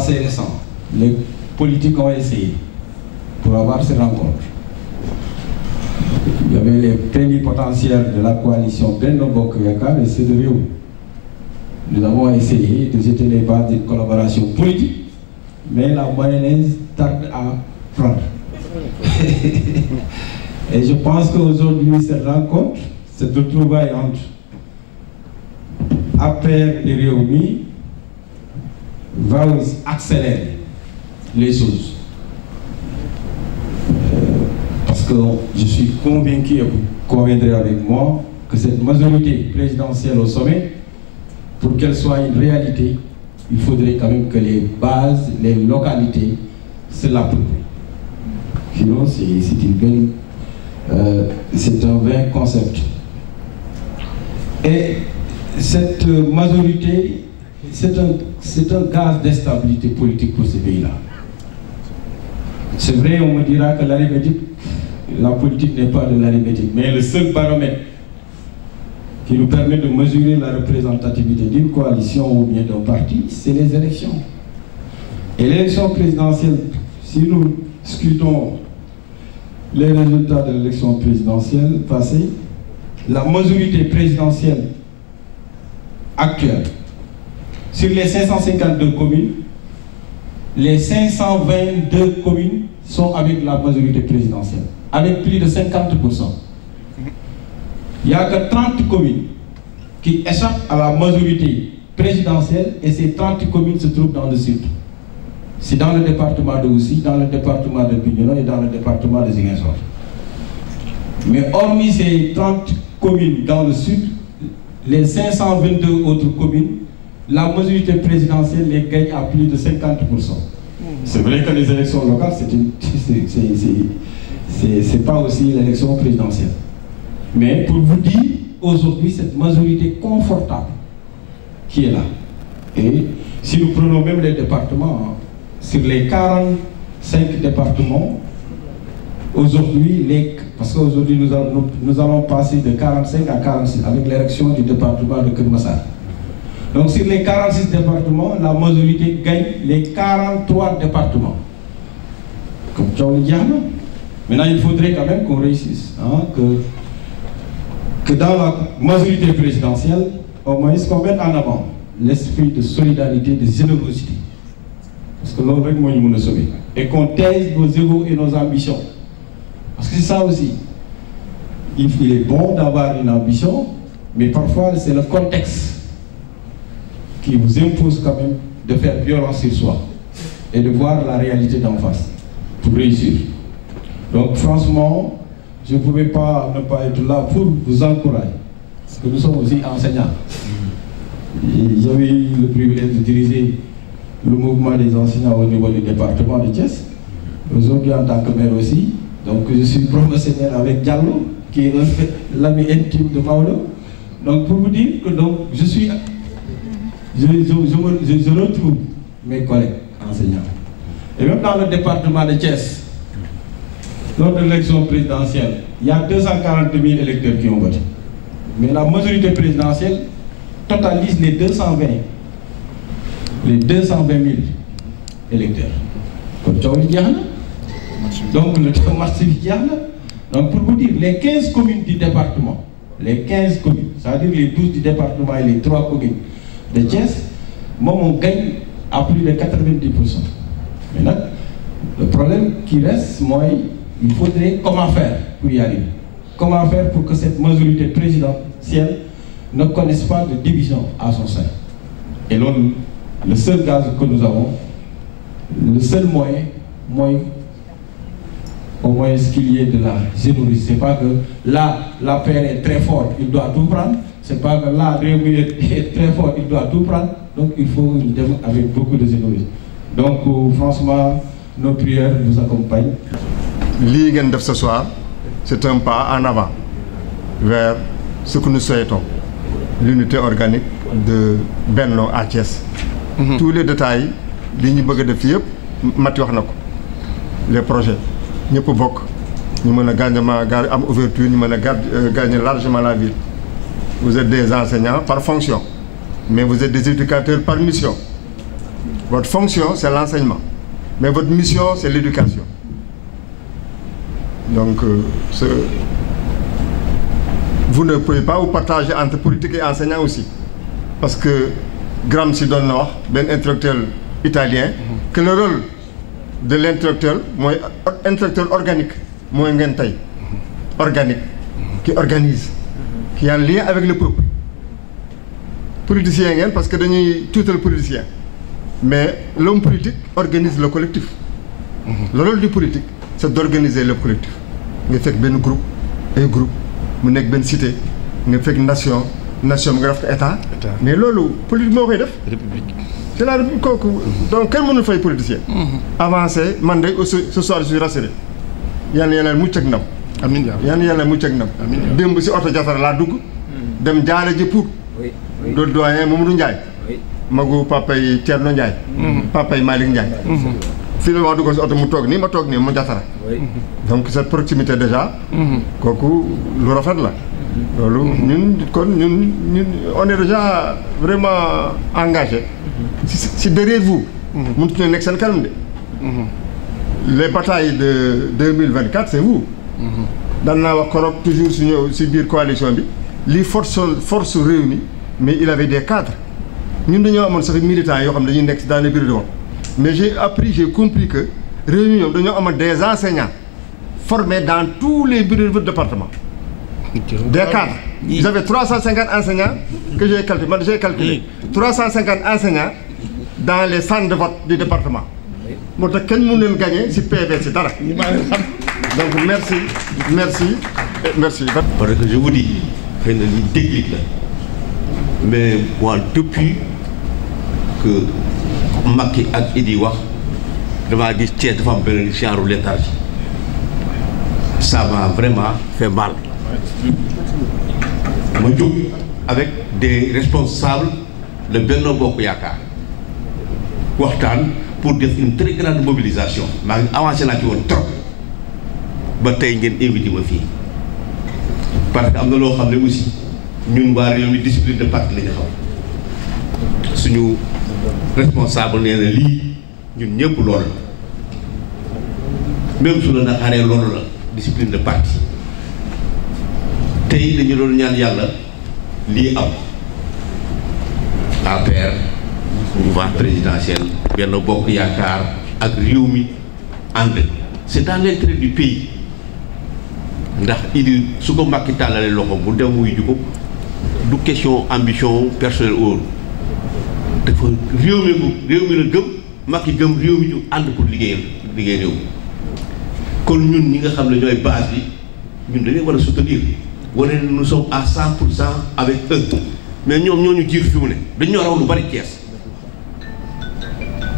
passé récent, les politiques ont essayé pour avoir ces rencontres. Il y avait les plénipotentiaires de la coalition Benno Bokk Yakaar et ceux de Rewmi. Nous avons essayé de jeter les bases d'une collaboration politique, mais la mayonnaise tarde à prendre. Et je pense qu'aujourd'hui, cette rencontre, cette retrouvaille entre APR et Rewmi va accélérer les choses. Parce que je suis convaincu, et vous conviendrez avec moi, que cette majorité présidentielle au sommet, pour qu'elle soit une réalité, il faudrait quand même que les bases, les localités se l'approprient. Sinon, c'est un vain concept. Et cette majorité, c'est un gaz d'instabilité politique pour ce pays-là. C'est vrai, on me dira que l'arithmétique, la politique n'est pas de l'arithmétique, mais le seul paramètre qui nous permet de mesurer la représentativité d'une coalition ou bien d'un parti, c'est les élections. Et l'élection présidentielle, si nous scrutons les résultats de l'élection présidentielle passée, la majorité présidentielle actuelle, sur les 552 communes, les 522 communes sont avec la majorité présidentielle, avec plus de 50%. Il n'y a que 30 communes qui échappent à la majorité présidentielle et ces 30 communes se trouvent dans le sud. C'est dans le département de Oussy, dans le département de Bignona et dans le département de Ziguinchor. Mais hormis ces 30 communes dans le sud, les 522 autres communes, la majorité présidentielle les gagne à plus de 50%. C'est vrai que les élections locales, c'est pas aussi l'élection présidentielle. Mais pour vous dire, aujourd'hui, cette majorité confortable qui est là. Et si nous prenons même les départements, sur les 45 départements, aujourd'hui, parce qu'aujourd'hui nous allons passer de 45 à 46 avec l'élection du département de Keur Massar. Donc sur les 46 départements, la majorité gagne les 43 départements. Comme Tchaouli Diana. Maintenant, il faudrait quand même qu'on réussisse. Hein, que dans la majorité présidentielle, au moins qu'on mette en avant l'esprit de solidarité, de générosité. Parce que l'on veut nous sauver. Et qu'on taise nos égos et nos ambitions. Parce que c'est ça aussi. Il est bon d'avoir une ambition, mais parfois c'est le contexte qui vous impose quand même de faire violence sur soi et de voir la réalité d'en face pour réussir. Donc franchement, je ne pouvais pas ne pas être là pour vous encourager, parce que nous sommes aussi enseignants. J'avais eu le privilège de diriger le mouvement des enseignants au niveau du département de Thiès, aujourd'hui en tant que maire aussi. Donc je suis promotionnaire avec Diallo, qui est l'ami intime de Paolo. Donc pour vous dire que donc, je retrouve mes collègues enseignants. Et même dans le département de Thiès, lors de l'élection présidentielle, il y a 240 000 électeurs qui ont voté. Mais la majorité présidentielle totalise les 220 000 électeurs. Donc le temps massif. Donc pour vous dire, les 15 communes du département, c'est-à-dire les 12 du département et les 3 communes de Thiès, moi on gagne à plus de 90%. Maintenant, le problème qui reste, moi, il faudrait comment faire pour y arriver. Comment faire pour que cette majorité présidentielle ne connaisse pas de division à son sein. Et là, le seul gaz que nous avons, le seul moyen, au moins qu'il y ait de la générosité. C'est pas que là, la paix est très forte, il doit tout prendre. C'est pas que là, Rewmi est très fort, il doit tout prendre. Donc il faut une démarche avec beaucoup de générosité. Donc franchement, nos prières vous accompagnent. L'IGN de ce soir, c'est un pas en avant vers ce que nous souhaitons, l'unité organique de Benno à Thiès. Tous les détails, les projets, nous pouvons gagner ouverture, nous gagner largement la ville. Vous êtes des enseignants par fonction, mais vous êtes des éducateurs par mission. Votre fonction, c'est l'enseignement. Mais votre mission, c'est l'éducation. Donc, vous ne pouvez pas vous partager entre politique et enseignant aussi. Parce que Gramsci donne un intellectuel italien, que le rôle de l'intellectuel, intellectuel organique, organique, qui organise, qui est en lien avec le peuple. Politicien, parce que nous tout le politicien. Mais l'homme politique organise le collectif. Le rôle du politique, c'est d'organiser le collectif. Nous faisons un groupe, nous faisons une cité, nous faisons une nation, État. Mais le politique, c'est la République. Donc, quel monde fait politicien? Avancer, demander, ce soir, je suis rassuré. Il y a un mouchak nam. Il y a un mouchak nam. Dem si auto jafar la dugg. Dem jaale ji pour. Le doyen Mamadou Ndiaye. Magu papa yi Thierno Ndiaye. Papa yi Malick Ndiaye. Finalement dugg si auto mu toog nii ma toog nii mu jafara. Donc cette proximité déjà. Kooku lu rafet la. Loolu ñun on est déjà vraiment engagé. Si derrière vous. Mënut na nekk seen kanam de. Les batailles de 2024, c'est vous. Dans la toujours sur la coalition, les forces réunies, mais il avait des cadres. Nous avons des militants dans les bureaux de vote. Mais j'ai appris, j'ai compris que réunion, nous avons des enseignants formés dans tous les bureaux de votre département. Des cadres. Ils avaient 350 enseignants que j'ai calculé. 350 enseignants dans les centres de vote du département. Donc, gagner si PV, c'est dara. Donc, merci. Parce que je vous dis, c'est une déclic là. Mais moi, depuis que Macky et Idi wax, devant dire tiens, devant une genre léthargie, ça m'a vraiment fait mal. Moi, avec des responsables de Benno Bokk Yaakaar, pour faire une très grande mobilisation. Je vais avancer trop. Je vais inviter ma fille. Parce que nous savons aussi nous avons une discipline de parti. Si nous responsables, nous sommes tous l'ordre. Même si nous avons la discipline de parti. Nous avons dit APR, mouvement présidentiel, Benno Bokk Yaakaar ak Rewmi ànd. C'est dans l'intérêt du pays. Ndax Idi su ko Macky tàllalee loxo bu dem wuy ju ko du question ambition personnelle ou dafa réew mi la gëm Macky gëm réew mi ñu ànd pour liggéey réew. Kon ñun ñi nga xam ne ñooy base bi ñun dañuy war a soutenir wane nous sommes à 100% avec eux. Mais ñoom ñoo ñu jiir fi mu ne dañu ñoo raw lu bari Thiès.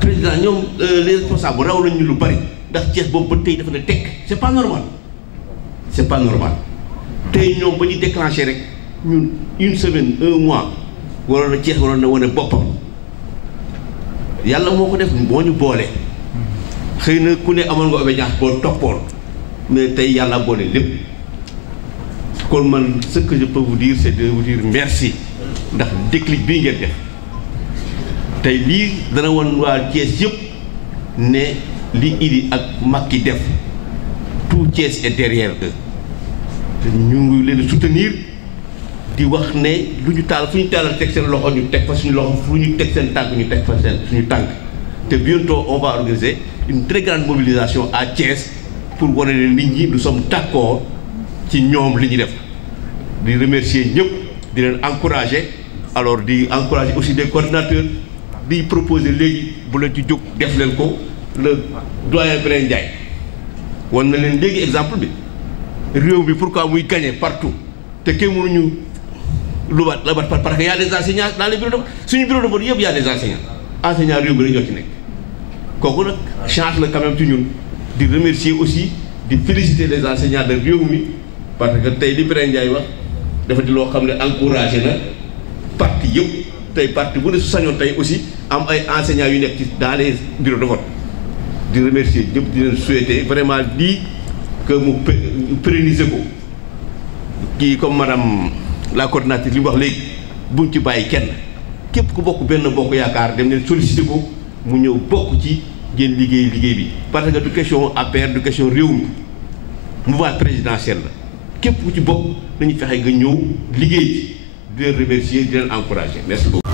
Président ñoom les responsables raw nañ ñu lu bari ndax Thiès boobu ba tey dafa ne tekk c'est pas normal. C'est pas normal. Tey ñoom ba ñu déclenché rek ñun une semaine 1 mois waroon na Thiès waroon na wane boppam yàlla moo ko def moo ñu boole. Xëy na ku ne amoon nga obédience boo toppoon mais tey yàlla boole lépp. Kon man ce que je peux vous dire c'est de vous dire merci ndax déclic bii ngeen def. Tey lii dana woon waa Thiès yëpp ne li Idi ak Macky def tout Thiès est derrière eux. Ñu ngi leen soutenir di wax ne lu ñu taal fu ñu taalal teg seen loxo ñu teg fa suñu loxo fu ñu teg seen tànk ñu teg fa suñu tànk. Te bientôt on va organiser une très grande mobilisation à Thiès pour wane ne nit ñi nous sommes d'accord ci ñoom li ñu def. Di remercier ñëpp di leen encourager alors di encourager aussi des coordinateurs. Di proposer léegi bu leen ci jóg def leen ko le doyen Birame Ndiaye wan na leen léegi exemple bi réew bi pourquoi muy gagner partout te kenn mënuñu lubat parce que y a des enseignants dans les bureaux de vote suñu bureau de vote yëpp y a des enseignants réew bi rek ñoo ci nekk kooku nag chance la quand même ci ñun di remercier aussi di féliciter les enseignants de réew mi parce que tey li Birame Ndiaye wax dafa di loo xam ne encouragé na parti yëpp. Tey parti bu ne su sañoon tey aussi am ay enseignants yu nekk ci dans les bureaux de vote di remercier ñëpp di leen souhaiter vraiment lii que mu pérenniser ko kii comme madame la coordinatrice li mu wax léegi buñ ci bàyyi kenn képp ku bokk benn bokk yaakaar dem leen solliciter ko mu ñëw bokk ci ngeen liggéey bi parce que du question APR du question réew mi mouvement présidentiel la képp ku ci bokk nañu fexe nga ñëw liggéey ci di leen remercier di leen encourager merci beaucoup.